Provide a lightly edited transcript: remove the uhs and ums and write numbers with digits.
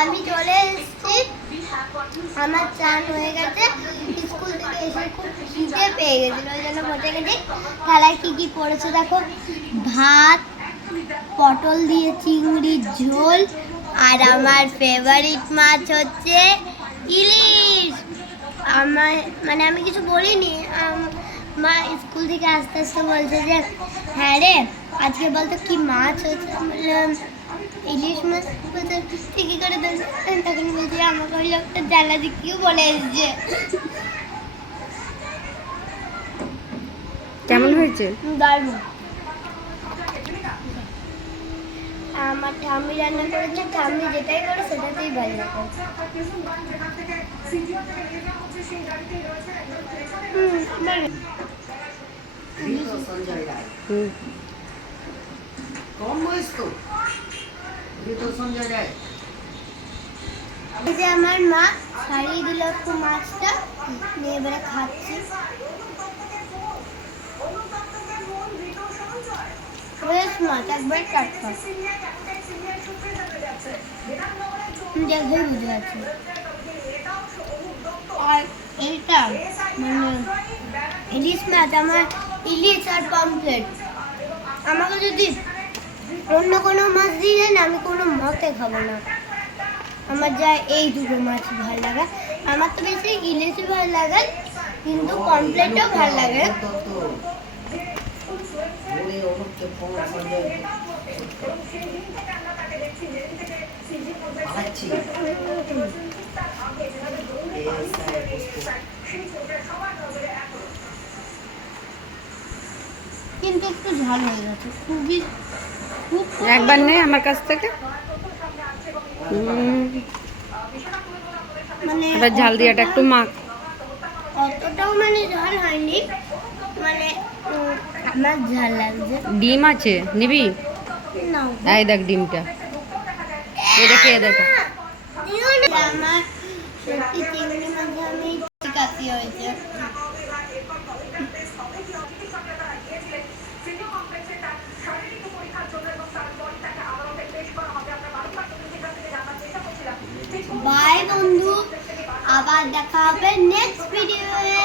আমি চলে এসেছি, আমার চান হয়ে গেছে। স্কুল থেকে এসে খুব খিদে পেয়ে গেছিল, ওই জন্য বসে গেছি। থালায় কি কি পড়েছে দেখো, ভাত, পটল দিয়ে চিংড়ির ঝোল, আর আমার ফেভারিট মাছ হচ্ছে ইলিশ। আমার মানে আমি কিছু বলিনি, মা স্কুল থেকে আস্তে আস্তে বলছে যে হ্যাঁ রে আজকে বলতো কি মাছ হচ্ছে, ইলিশ মাছ। বলতে ঠিকই করে তখন বলছি আমাকে ওই লোকটা জ্বালা দিকেও বলে এসছে। কেমন হয়েছে? দারুণ। আমার ঠাম্মি রান্না করেছে, ঠাম্মি যেটাই করে সেটাতেই ভালো লাগে। এই যে আমার মা ছাড়িয়ে দিল একটু মাছটা, নিয়ে এবারে খাচ্ছি। ফ্রেশ মাছ, একবার টাটকা, দেখেই বুঝে যাচ্ছে। আর এইটা মানে ইলিশ মাছ, আমার ইলিশ আর পমফ্রেট, আমাকে যদি অন্য কোনো মাছ দিয়ে দেয় না আমি কোনো মতে খাবো না। আমার যা এই দুটো মাছ ভালো লাগে, আমার তো বেশি ইলিশই ভালো লাগে, কিন্তু পমফ্রেটও ভালো লাগে। কিন্তু একটু ঝাল হয়ে গেছে, খুবই খুব। একবার নেই আমার কাছ থেকে, মানে এবার ঝাল দিয়াটা একটু মাখ। অতটাও মানে ঝাল হয়নি, মানে আমার ঝাল লাগছে। ডিম আছে, নিবি? নাও এই দেখ ডিমটা, এটা খেয়ে দেখো। আমার সত্যি চিংড়ি মাছে আমি কাশি হয়েছে। বাই বন্ধু, আবার দেখা হবে নেক্সট ভিডিওয়ে।